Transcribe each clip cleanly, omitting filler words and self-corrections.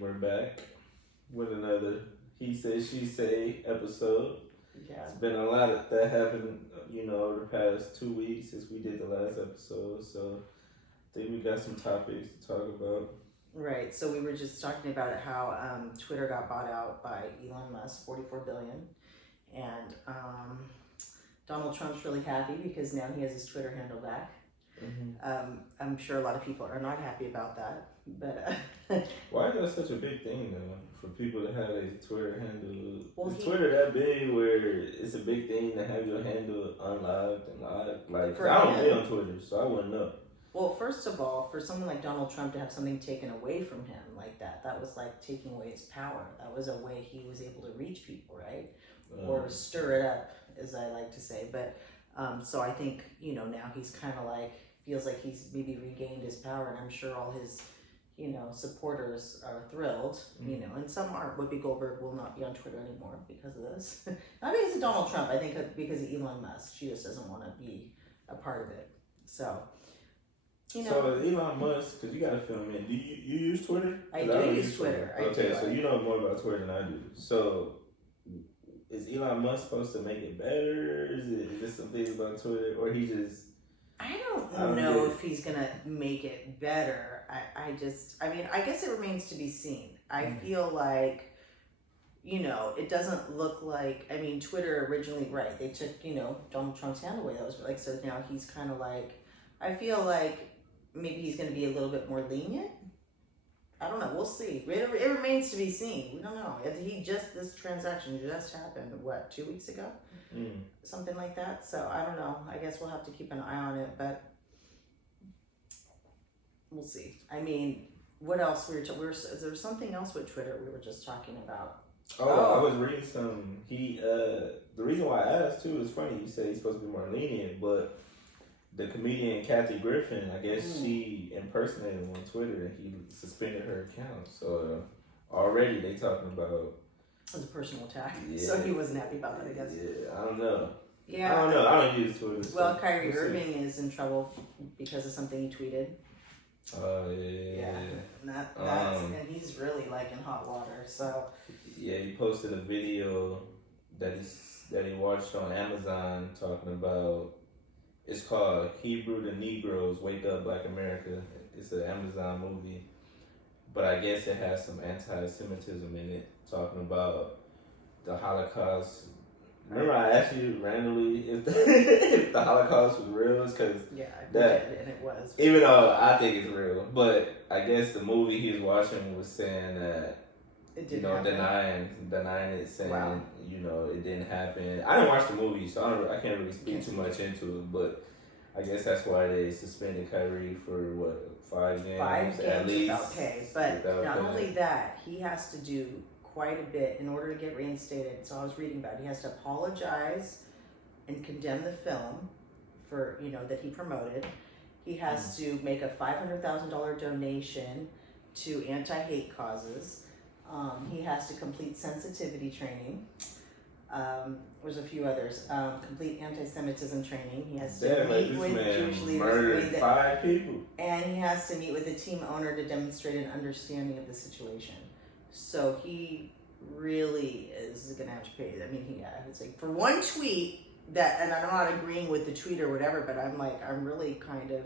and we're back with another He Say, She Say episode. Yeah. It's been a lot of that happened, over the past 2 weeks since we did the last episode. So I think we got some topics to talk about. Right. So we were just talking about how Twitter got bought out by Elon Musk, $44 billion, and Donald Trump's really happy because now he has his Twitter handle back. Mm-hmm. I'm sure a lot of people are not happy about that, but why is that such a big thing though? For people to have a Twitter handle, is he, Twitter that big where it's a big thing to have your handle unlocked and locked? Like, I don't be on Twitter, so I wouldn't know. Well, first of all, for someone like Donald Trump to have something taken away from him like that was like taking away his power. That was a way he was able to reach people, right? Or stir it up, as I like to say. But so I think now he's kind of like feels like he's maybe regained his power, and I'm sure all his supporters are thrilled, and some aren't. Whoopi Goldberg will not be on Twitter anymore because of this. Not because of Donald Trump, I think because of Elon Musk. She just doesn't want to be a part of it. So, So Elon Musk, because you got to fill me in. Do you use Twitter? I do use Twitter. Okay, so you know more about Twitter than I do. So is Elon Musk supposed to make it better? Is this some things about Twitter, or he just... I don't know if he's gonna make it better. I guess it remains to be seen. I feel like, it doesn't look like, Twitter originally, right, they took, Donald Trump's hand away. That was like, so now he's kind of like, I feel like maybe he's gonna be a little bit more lenient. I don't know. We'll see. It remains to be seen. We don't know. This transaction just happened, 2 weeks ago? Something like that. So I don't know. I guess we'll have to keep an eye on it, but we'll see. What else? There was something else with Twitter we were just talking about. I was reading some. The reason why I asked too is funny. You said he's supposed to be more lenient, but the comedian Kathy Griffin, I guess she impersonated him on Twitter and he suspended her account. So already they talking about it was a personal attack. Yeah. So he wasn't happy about that, I guess. Yeah, I don't know. Yeah. I don't know. I don't use Twitter. Well, Kyrie Irving is in trouble because of something he tweeted. Oh, yeah. And he's really like in hot water. So yeah, he posted a video that he watched on Amazon talking about. It's called Hebrew to Negroes Wake Up Black America. It's an Amazon movie, but I guess it has some anti-Semitism in it, talking about the Holocaust. Remember, I asked you randomly if the Holocaust was real, because and it was. Even though I think it's real, but I guess the movie he was watching was saying that denying it, saying it didn't happen. I didn't watch the movie, so I can't really speak too much into it. But I guess that's why they suspended Kyrie for 5 games? 5 games at least without pay. But not only that, he has to do quite a bit in order to get reinstated. So I was reading about it. He has to apologize and condemn the film for that he promoted. He has to make a $500,000 donation to anti-hate causes. He has to complete sensitivity training. There's a few others. Complete anti-Semitism training. He has to meet with Jewish leaders. Murdered 5 people. And he has to meet with the team owner to demonstrate an understanding of the situation. So he really is going to have to pay. I would say for one tweet and I'm not agreeing with the tweet or whatever, but I'm really kind of,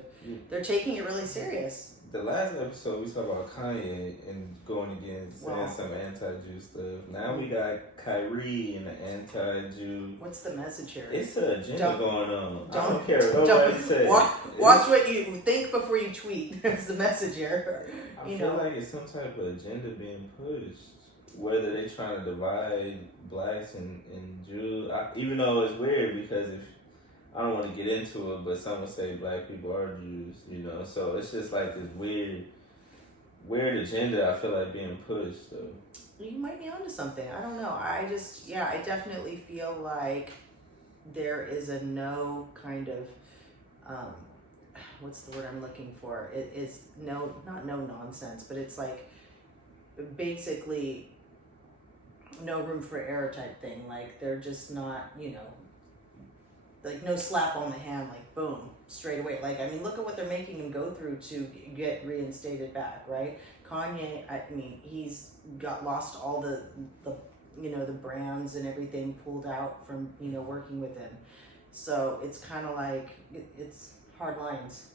they're taking it really serious. The last episode we talked about Kanye and going against saying some anti-Jew stuff. Now we got Kyrie and the anti-Jew. What's the message here? It's an agenda going on. I don't care what nobody says. Watch what you think before you tweet. That's the message here. I feel like it's some type of agenda being pushed. Whether they're trying to divide blacks and Jews. Even though it's weird because I don't want to get into it, but some would say black people are Jews, So it's just like this weird agenda I feel like being pushed. So you might be onto something. I don't know. I definitely feel like there is a no kind of, what's the word I'm looking for? It is not no nonsense, but it's like basically no room for error type thing. Like they're just not, like no slap on the hand, like boom, straight away. Like, I mean, look at what they're making him go through to get reinstated back, right? Kanye, I mean, he's lost all the the brands and everything pulled out from working with him. So it's kind of like it's hard lines.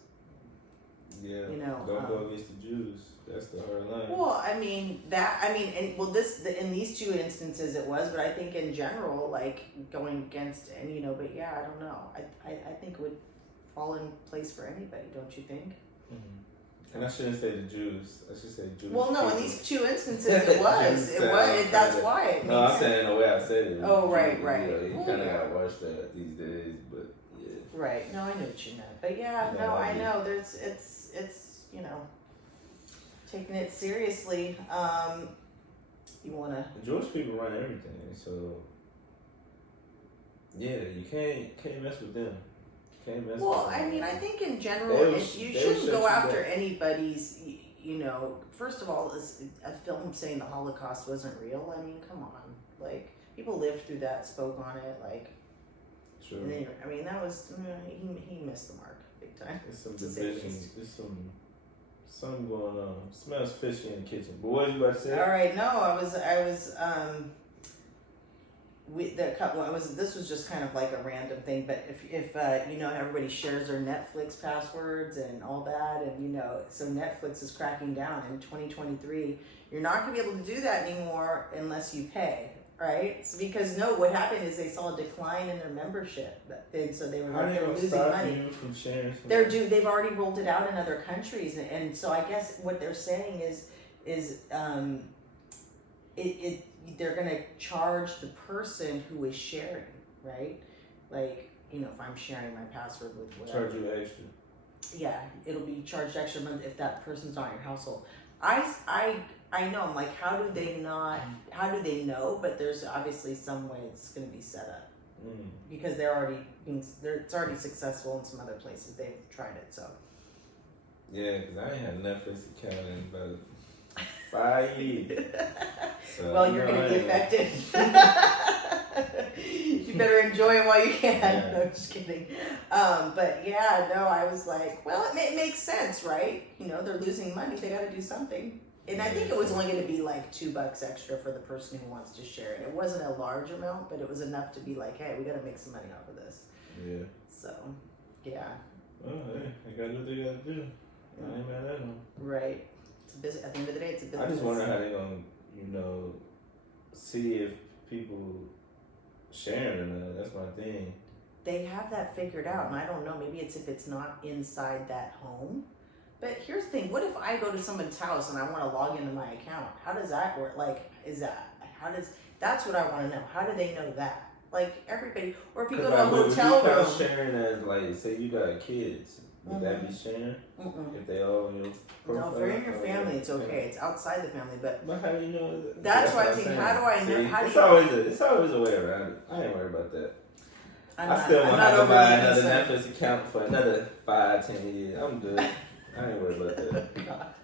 Yeah. Don't go against the Jews. That's the hard line. Well, I mean in these two instances it was, but I think in general, like going against but yeah, I don't know. I think it would fall in place for anybody, don't you think? Mm-hmm. And I shouldn't say the Jews. I should say Jews. Well, no, in these two instances it was. That's why. No, I'm saying the way I said it. Oh, right. You kind of got to watch that these days, but yeah. Right. No, I know what you meant, but yeah, no, I know. It's taking it seriously. You wanna. The Jewish people run everything, so yeah, you can't mess with them. Well, I mean, I think in general, you shouldn't go after anybody's, first of all, is a film saying the Holocaust wasn't real. I mean, come on. Like, people lived through that, spoke on it, like, sure. And then, I mean, that was, he missed the mark big time. There's some division, there's something going on. Smells fishy in the kitchen. But what was you about to say? All right, no, I was, this was just kind of like a random thing, but if everybody shares their Netflix passwords and all that, and so Netflix is cracking down in 2023. You're not going to be able to do that anymore unless you pay, right? It's because what happened is they saw a decline in their membership, so they were losing money. You from sharing They've already rolled it out in other countries, and so I guess what they're saying is they're going to charge the person who is sharing, right? Like, if I'm sharing my password with whatever. Charge you extra. Yeah, it'll be charged extra month if that person's not in your household. I know, I'm like, how do they know? But there's obviously some way it's going to be set up. Because it's already successful in some other places. They've tried it, so. Yeah, because I ain't had a Netflix account in about 5 years. So, well, you're going to be affected. You better enjoy it while you can. Yeah. No, just kidding. But yeah, no, I was like, well, it makes sense, right? They're losing money. They got to do something. And I think it was only going to be like $2 extra for the person who wants to share it. It wasn't a large amount, but it was enough to be like, hey, we got to make some money off of this. Yeah. So, yeah. Oh, hey, they got to do what they got to do. I ain't mad at them. Right. It's a business. At the end of the day, it's a business. I just wonder how they're going to, see if people sharing or not. That's my thing. They have that figured out, and I don't know. Maybe it's if it's not inside that home. But here's the thing. What if I go to someone's house and I want to log into my account? How does that work? Like, that's what I want to know. How do they know that? Like, everybody, or if you go to a hotel room. Sharing as, like, say you got kids. Would that be sharing? If they all in your profile? No, if they're in your family, it's okay. It's outside the family, but how do you know? That's why I'm thinking. How do I know? It's always a way around it. I ain't worried about that. I still want to have to buy another Netflix account for another 5-10 years. I'm good. I ain't worried about that.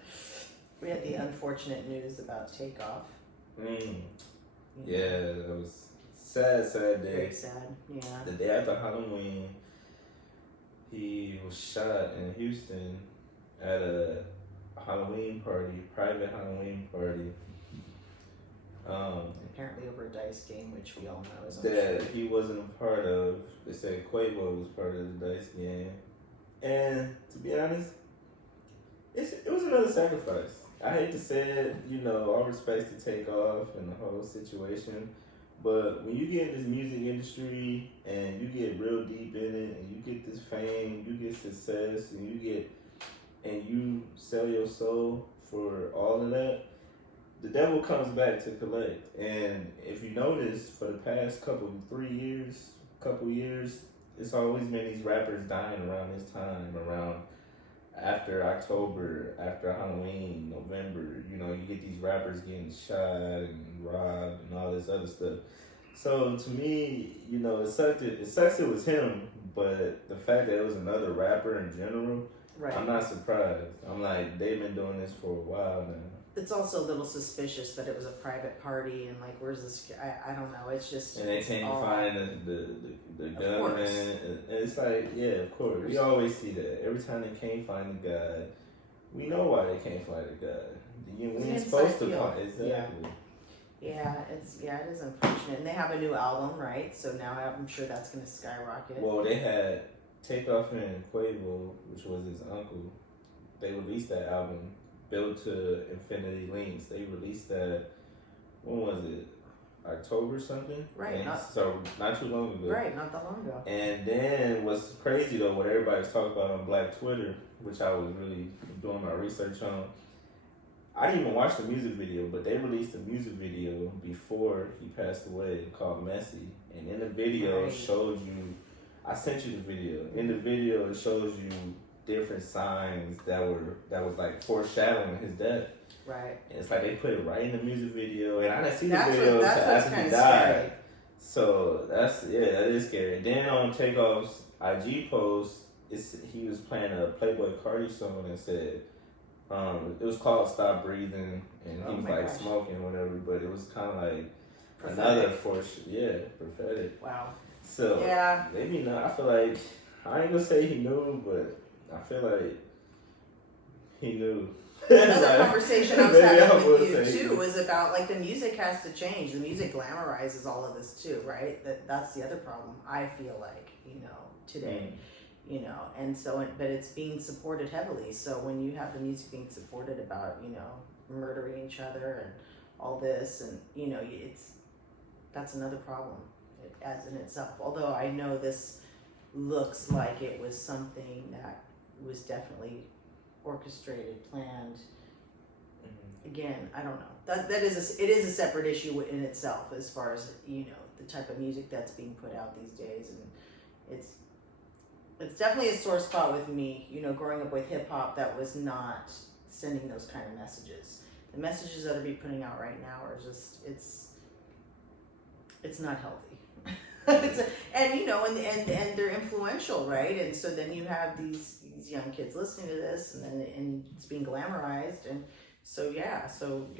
We had the unfortunate news about Takeoff. Yeah, that was sad day. Very sad. Yeah. The day after Halloween, he was shot in Houston at a Halloween party, private Halloween party. Apparently over a dice game, which we all know is that he wasn't a part of. They said Quavo was part of the dice game, and to be honest, it was another sacrifice. I hate to say it, all respects to Takeoff and the whole situation. But when you get in this music industry and you get real deep in it and you get this fame, you get success, and you sell your soul for all of that, the devil comes back to collect. And if you notice, for the past couple years, it's always been these rappers dying around this time, around after October, after Halloween, November. You get these rappers getting shot and robbed and all this other stuff. So to me, it sucks it was him, but the fact that it was another rapper in general, right. I'm not surprised. I'm like, they've been doing this for a while now. it's also a little suspicious that it was a private party and like where's this? I don't know. It's just and they can't find the gunman. And it's like, yeah, of course. We always see that every time they can't find the guy. We know why they can't find the guy. We ain't supposed to find exactly. Yeah, it is unfortunate. And they have a new album, right? So now I'm sure that's going to skyrocket. Well, they had Takeoff and Quavo, which was his uncle. They released that album, Built to Infinity Links. They released that, when was it? October something? Right. So not too long ago. Right, not that long ago. And then what's crazy though, what everybody's talking about on Black Twitter, which I was really doing my research on, I didn't even watch the music video, but they released a music video before he passed away called Messy. And in the video, it showed you, I sent you the video. In the video, it shows you different signs that was like foreshadowing his death. Right. And it's like they put it right in the music video. And I didn't see the video until after he died. Scary. So that is scary. Then on Takeoff's IG post, he was playing a Playboy Cardi song and said, it was called Stop Breathing, and he was like smoking or whatever, but it was kind of like prophetic. Another prophetic. Wow. So maybe not. I feel like, I ain't gonna say he knew, but I feel like he knew. Another conversation I was having with you too was about like the music has to change. The music glamorizes all of this too, right? That's the other problem I feel like, today. And so, but it's being supported heavily. So when you have the music being supported about, murdering each other and all this, and, that's another problem as in itself. Although I know this looks like it was something that was definitely orchestrated, planned. Again, I don't know. It is a separate issue in itself as far as, the type of music that's being put out these days. And it's definitely a sore spot with me, growing up with hip hop that was not sending those kind of messages. The messages that are being putting out right now are just, it's not healthy. And they're influential, right? And so then you have these young kids listening to this, and it's being glamorized, and so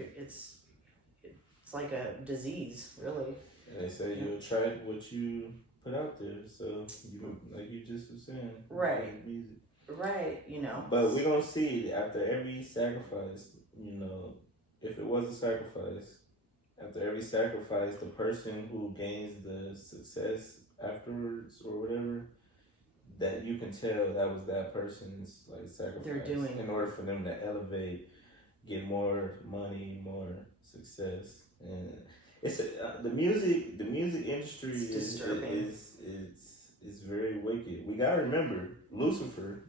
it's like a disease, really. And they say you attract what you put out there, so you, like you just were saying, right, But we don't see after every sacrifice, if it was a sacrifice, after every sacrifice, the person who gains the success afterwards or whatever, that you can tell that was that person's like sacrifice. They're doing in order for them to elevate, get more money, more success, and it's the music industry is very wicked. We gotta remember Lucifer,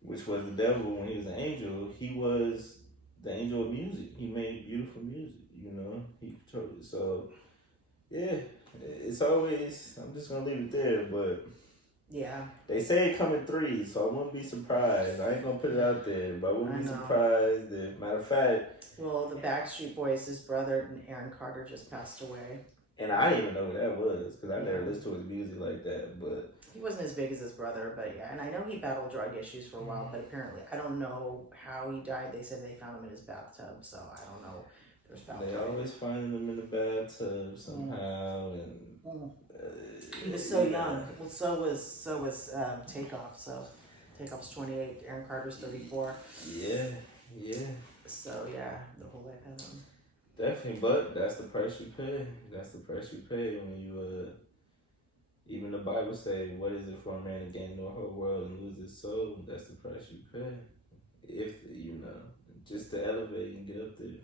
which was the devil when he was an angel. He was the angel of music. He made beautiful music. So it's always. I'm just gonna leave it there, but. Yeah. They say it come in threes, so I wouldn't be surprised. I ain't gonna put it out there, but I wouldn't be surprised if, matter of fact. Well, the Backstreet Boys, his brother, Aaron Carter, just passed away. And I didn't even know who that was, because I never listened to his music like that, but. He wasn't as big as his brother, but yeah. And I know he battled drug issues for a while, but apparently, I don't know how he died. They said they found him in his bathtub, so I don't know. They always find him in the bathtub somehow, and. He was so young. Well, so was Takeoff. So Takeoff's 28. Aaron Carter's 34. Yeah. So yeah, the whole life had him. Definitely, but that's the price you pay. That's the price you pay when you even the Bible say, "What is it for a man to gain the whole world and lose his soul?" That's the price you pay. If just to elevate and get up there.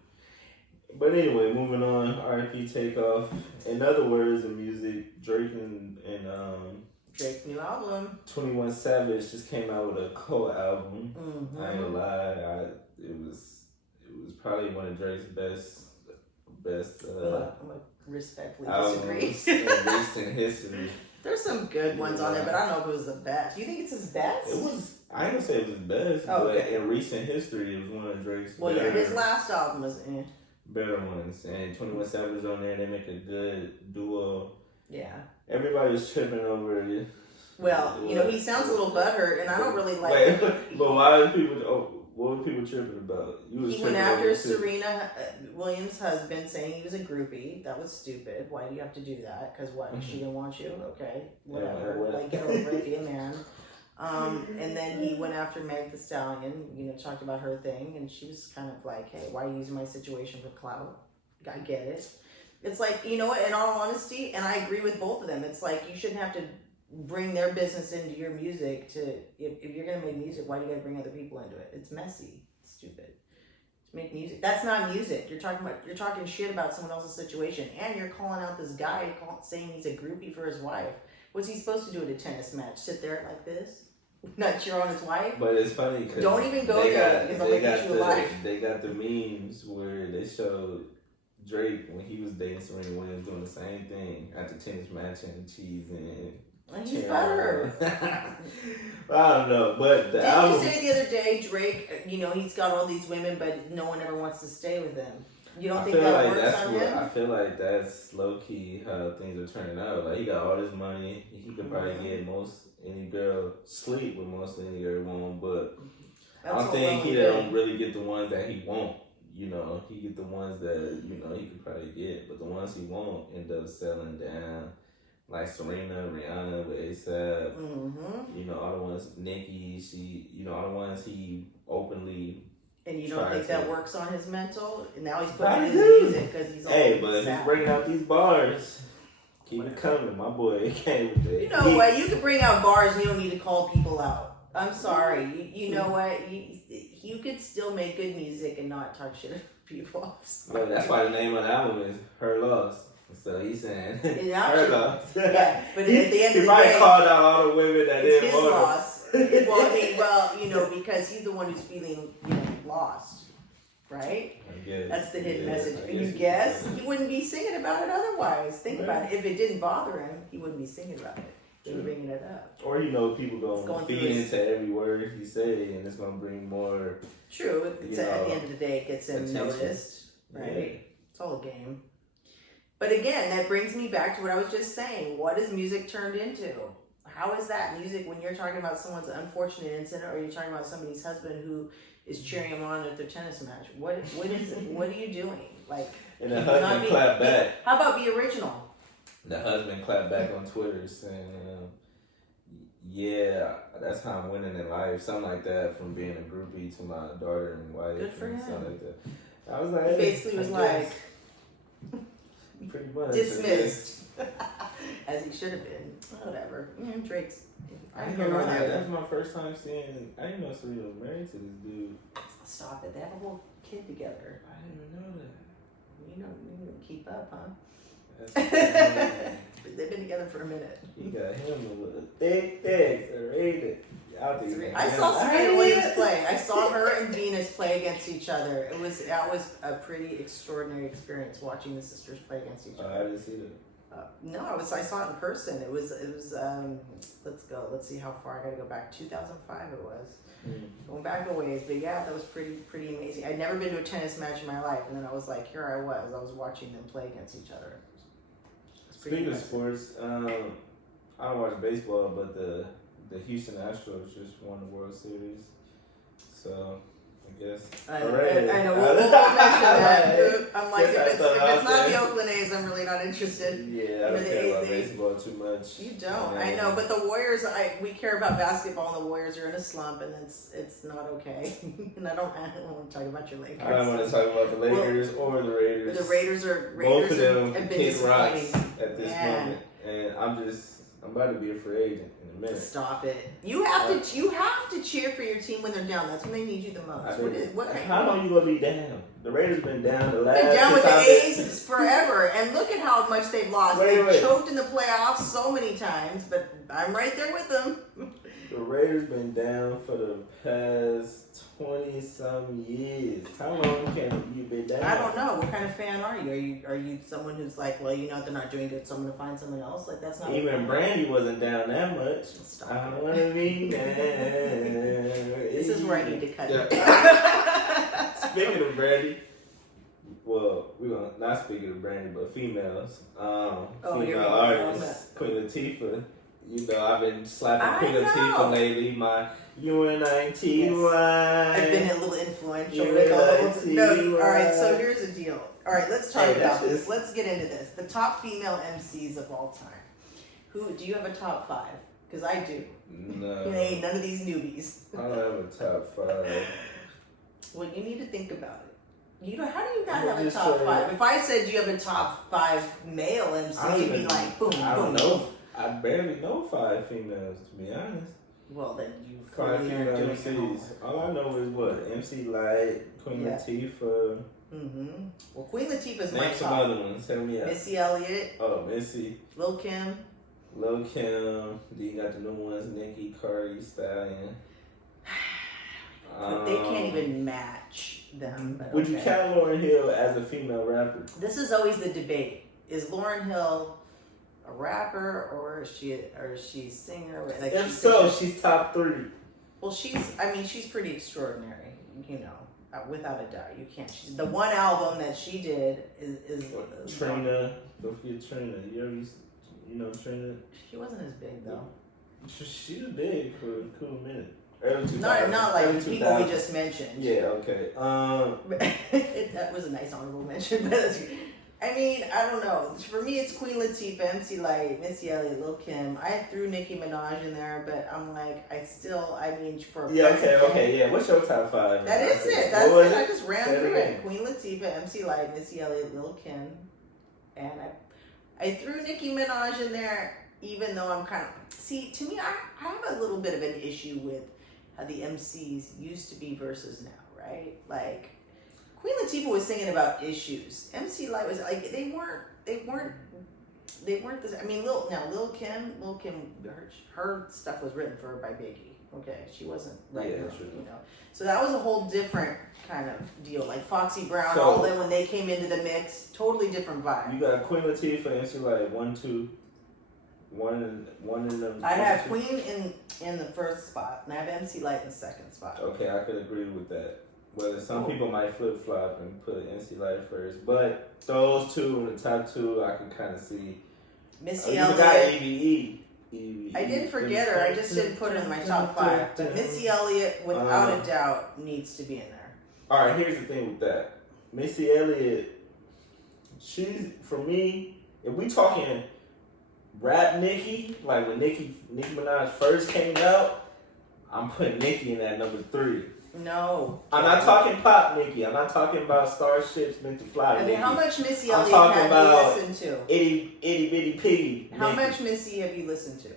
But anyway, moving on. R.I.P. Takeoff. In other words, in music, Drake and Drake's new album. 21 Savage just came out with a co-album. Mm-hmm. I ain't gonna lie, it was probably one of Drake's best. Respectfully albums disagree. in recent history. There's some good ones on there, but I don't know if it was the best. Do you think it's his best? It was. I ain't gonna say it was his best, but in recent history, it was one of Drake's. Well, his last album was better ones, and 21 Savage on there. They make a good duo. Yeah. Everybody was tripping over it. Well, he sounds a little butthurt, and I don't really like. But why do people? What were people tripping about? He went after Serena Williams' husband, saying he was a groupie. That was stupid. Why do you have to do that? Because what? She didn't want you? Okay, whatever. Like, get over it. Be a man. And then he went after Meg Thee Stallion. You know, talked about her thing, and she was kind of like, "Hey, why are you using my situation for clout?" I get it. It's like, you know what? In all honesty, and I agree with both of them. It's like you shouldn't have to bring their business into your music. If you're gonna make music, why do you gotta bring other people into it? It's messy. It's stupid. To make music, that's not music. You're talking shit about someone else's situation, and you're calling out this guy saying he's a groupie for his wife. What's he supposed to do at a tennis match? Sit there like this, not cheer on his wife? But it's funny because don't even go there because I'm gonna get you alive. They got the memes where they showed Drake when he was dating Serena Williams doing the same thing at the tennis match and cheesing. And he's better. I don't know, but the album. Didn't you say the other day, Drake? You know, he's got all these women, but no one ever wants to stay with him. You don't think that works on him? I feel like that's low key how things are turning out. Like he got all this money, he could probably get any girl sleep with most any girl want, but I don't think he don't really get the ones that he want. You know, he get the ones that you know he could probably get, but the ones he won't end up selling down. Like Serena, Rihanna with ASAP, you know, all the ones, Nicki, all the ones he openly. And you don't think that works on his mental? And now he's putting it in the music because he's all but he's bringing out these bars. Keep it coming, my boy. Came with it. You know what? You can bring out bars and you don't need to call people out. I'm sorry. You know what? You could still make good music and not talk shit about people. Well, that's why the name of the album is Her Loss. So he's saying her loss. Yeah, but at the end of the day, he probably called out all the women that didn't want him. His loss. Well, you know, because he's the one who's feeling, you know, lost, right? I guess. That's the hidden message. You guess he wouldn't be singing about it otherwise. Think about it. If it didn't bother him, he wouldn't be singing about it. He'd be bringing it up. Or people going to feed into every word he say, and it's going to bring more. True. At the end of the day, it gets him noticed, right? Yeah. It's all a game. But again, that brings me back to what I was just saying. What is music turned into? How is that music when you're talking about someone's unfortunate incident, or you're talking about somebody's husband who is cheering him on at their tennis match? What is it? What are you doing? Like, and the husband clapped back. How about be original? The husband clapped back on Twitter saying, "Yeah, that's how I'm winning in life." Something like that, from being a groupie to my daughter and wife. Good for him. Something like that. I was like, he basically was like. Pretty much dismissed, as he should have been. Whatever. Drake's. I didn't know that. That was my first time seeing. I didn't know Serena was married to this dude. Stop it! They have a whole kid together. I didn't even know that. You don't keep up, huh? That's They've been together for a minute. You got him with a thick, Serena. I saw Serena Williams play. I saw her and Venus play against each other. That was a pretty extraordinary experience watching the sisters play against each other. I didn't see that. No, I saw it in person. It was. Let's go. Let's see how far I gotta go back. 2005 it was. Going back a ways, but yeah, that was pretty amazing. I'd never been to a tennis match in my life, and then I was like, here I was watching them play against each other. Speaking of sports, I don't watch baseball, but the Houston Astros just won the World Series, so I guess. I know. We'll mention that. I'm like, if it's not the Oakland A's, I'm really not interested. Yeah, I don't care about baseball too much. You don't. I know, but the Warriors, we care about basketball, and the Warriors are in a slump, and it's not okay. And I don't want to talk about your Lakers. I don't want to talk about the Lakers or the Raiders. The Raiders both of them have been kick rocks disappointing at this moment, and I'm about to be a free agent in a minute. Stop it! You have to cheer for your team when they're down. That's when they need you the most. How long you gonna be down? The Raiders been down the last. Been down with the A's forever, and look at how much they've lost. They've choked in the playoffs so many times, but I'm right there with them. The Raiders been down for the past 20-some years. How long can you be down? I don't know. What kind of fan are you? Are you someone who's like, well, they're not doing good, so I'm gonna find someone else? Like, that's not. Even Brandy wasn't down that much. Stop I want to be down. This is where I need to cut it. Speaking of Brandy, well, we're gonna not speaking of Brandy, but females. Female artists, Queen Latifah. I've been slapping Queen Latifah lately. UNITY. I've been a little influential. UNITY. No, all right. So here's the deal. All right, let's talk about this. Just... Let's get into this. The top female MCs of all time. Who do you have a top 5? Because I do. No. You ain't none of these newbies. I don't have a top 5. Well, you need to think about it. You know, how do you not have a top 5? If I said you have a top 5 male MCs, you'd be like, boom, I don't boom. know. I barely know 5 females, to be honest. Well, then you 5 female doing MCs. All I know is what? MC Light, Queen Latifah. Mm-hmm. Well, Queen Latifah's my Name top. some other ones. Tell me out. Missy Elliott. Oh, Missy. Lil' Kim. Lil' Kim. Then you got the new ones, Nicki, Cardi, Stallion. They can't even match them. But would you count Lauryn Hill as a female rapper? This is always the debate. Is Lauryn Hill a rapper or is she a singer? Like, if so, she's top 3. Well, she's pretty extraordinary, you know, without a doubt. You can't. The one album that she did is Trina. Don't forget Trina. You know Trina? She wasn't as big though. She was big for a cool minute. Early 2000s. Not like the people 2000s. we just mentioned. Yeah, okay. That was a nice honorable mention, but I mean, I don't know. For me, it's Queen Latifah, MC Light, Missy Elliott, Lil' Kim. I threw Nicki Minaj in there, but I'm like, for okay, yeah. What's your top 5? That is it. That's it. I just ran through it. Queen Latifah, MC Light, Missy Elliott, Lil' Kim, and I threw Nicki Minaj in there, even though I'm kind of to me, I have a little bit of an issue with how the MCs used to be versus now, right? Like, Queen Latifah was singing about issues. MC Light was like, they weren't this. I mean, Lil' Kim, her stuff was written for her by Biggie. Okay, she wasn't writing, you know. So that was a whole different kind of deal. Like Foxy Brown, all them when they came into the mix, totally different vibe. You got Queen Latifah, MC Light, 1, 2. One in the. I have Queen in the first spot, and I have MC Light in the second spot. Okay, I could agree with that. Whether some people might flip flop and put MC Light first, but those two in the top 2, I can kind of see. Missy Elliott. You got Evie. I didn't forget her. I just didn't put her in my top 5. But Missy Elliott, without a doubt, needs to be in there. All right, here's the thing with that. Missy Elliott, she's, for me, if we talking rap Nicki, like when Nicki Minaj first came out, I'm putting Nicki in at number 3. No. I'm not talking pop Nicki. I'm not talking about Starships Meant to Fly. I mean, how much Missy Elliott have you listened to? Itty Bitty Piggy. How much Missy have you listened to?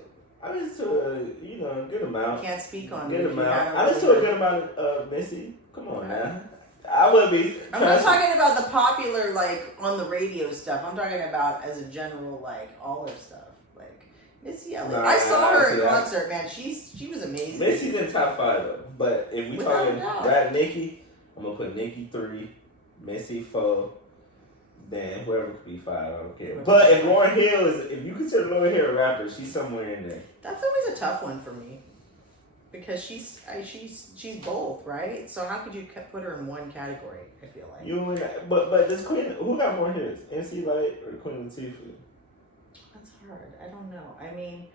I listened to a good amount. You can't speak on good amount. I listened to a good amount of Missy. Come on, man. I would be. I'm not talking about the popular, like, on the radio stuff. I'm talking about as a general, like, all her stuff. Like, Missy Elliott. I saw her in concert, man. She was amazing. Missy's in top 5, though. But if we talking rap Nicki, I'm going to put Nicki 3, Missy 4, then whoever could be 5, I don't care. But if Lauryn Hill if you consider Lauryn Hill a rapper, she's somewhere in there. That's always a tough one for me. Because she's both, right? So how could you put her in one category? I feel like but this Queen, who got more hits, MC Light or Queen Latifah? That's hard. I don't know. I mean,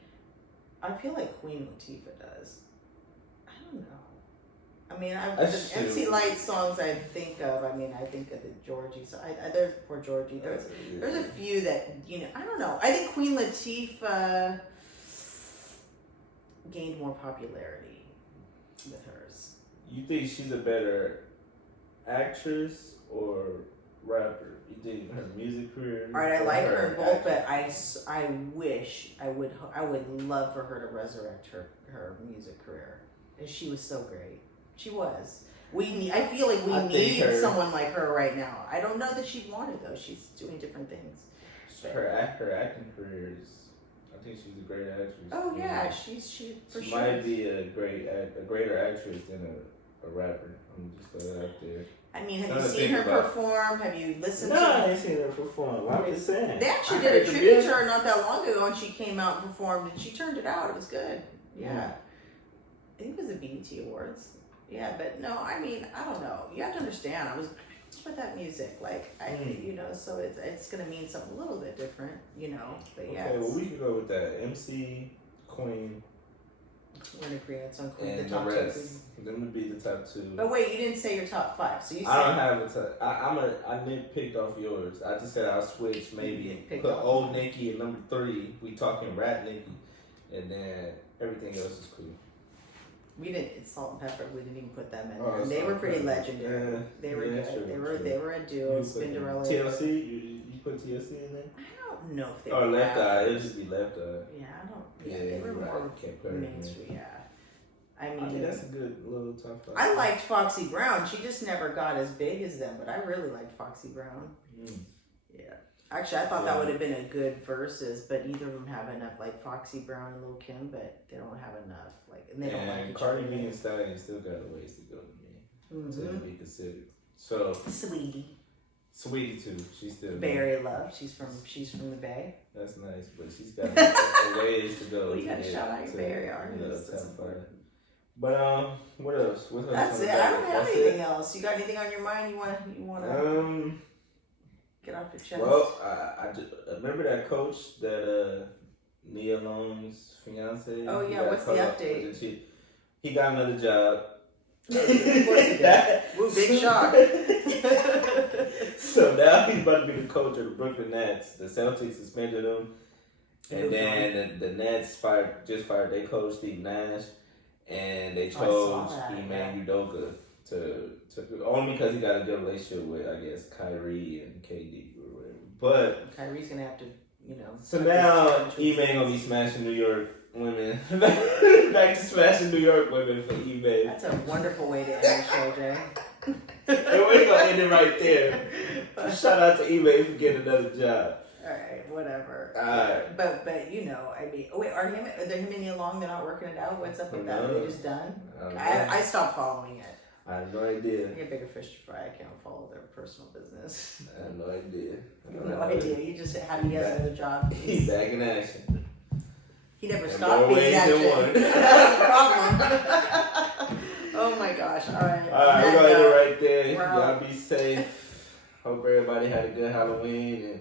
I feel like Queen Latifah does. I don't know. I mean, the MC Light songs I think of. I mean, I think of the Georgie. So there's poor Georgie. There's a few that I don't know. I think Queen Latifah gained more popularity with hers. You think she's a better actress or rapper? You think her music career? All right, I like her in both, but I wish I would love for her to resurrect her music career. She was so great. She was. I feel like we need someone like her right now. I don't know that she wanted though. She's doing different things. Her acting career is. I think she's a great actress. Oh yeah, she for sure might be a greater actress than a rapper. I'm just putting it out there. I mean, have you seen her perform? Have you listened to her? No, I ain't seen her perform. I'm just saying. They actually did a tribute to her not that long ago, and she came out and performed, and she turned it out. It was good. Yeah. I think it was the BET Awards. Yeah, but no, I mean, I don't know. You have to understand, I was with that music, like so it's gonna mean something a little bit different, But yeah. Okay, well we can go with that. MC, Queen, We're in agreement on Queen. And The top the two. rest, them would be the top 2. But wait, you didn't say your top 5. So you said I don't have a top. I nitpicked off yours. I just said I'll switch maybe. Put old Nicki at number 3. We talking rap Nicki, and then everything else is cool. We didn't. It's Salt and Pepper. We didn't even put them in Oh, there. They were pretty legendary. Yeah, They were good. True, They were a duo. Spinderella. TLC. You put TLC in there? I don't know if they. Or were Left that- Eye. It'll just be Left Eye. Yeah, I don't. Yeah, they were you're right. more Can't put her in there. mainstream. Yeah. I I mean, mean, that's a good little top 5. I liked Foxy Brown. She just never got as big as them, but I really liked Foxy Brown. Yeah. Actually, I thought that would have been a good versus, but neither of them have enough, like Foxy Brown and Lil Kim, but they don't have enough. Like, and they don't like each Cardi other. B and Stallion still got a ways to go to me to be considered. So Sweetie too. She's still Barry Love. She's from the Bay. That's nice, but she's got a ways to go. Well, you gotta get shout out your to, Barry artists. top 5. But what else? What else? That's it. I don't have anything else. You got anything on your mind? You wanna get off your chest? Well, I remember that coach that Nia Long's fiance. Oh yeah, what's the update? He got another job. Of course he did. Ooh, big shock. So now he's about to be the coach of the Brooklyn Nets. The Celtics suspended him, and then the Nets just fired their coach Steve Nash, and they chose Ime Udoka to only because he got a good relationship with, I guess, Kyrie and KD or whatever. But Kyrie's gonna have to, So now Ime gonna be smashing New York women. Back to smashing New York women for Ime. That's a wonderful way to end the show, Jay. And we're gonna end it right there. Shout out to Ime for getting another job. Alright, whatever. Alright. But I mean, wait, are him and Nia Long, they're not working it out? What's up with that? Are they just done? I stopped following it. I have no idea. I get bigger fish to fry. I can't follow their personal business. I have no idea. No idea. You just said he has another job. He's back in action. He never In stopped more being ways action. than one. That's the problem. Oh my gosh. Alright. Alright, we're gonna end it right there. We're Y'all out. be safe. Hope everybody had a good Halloween and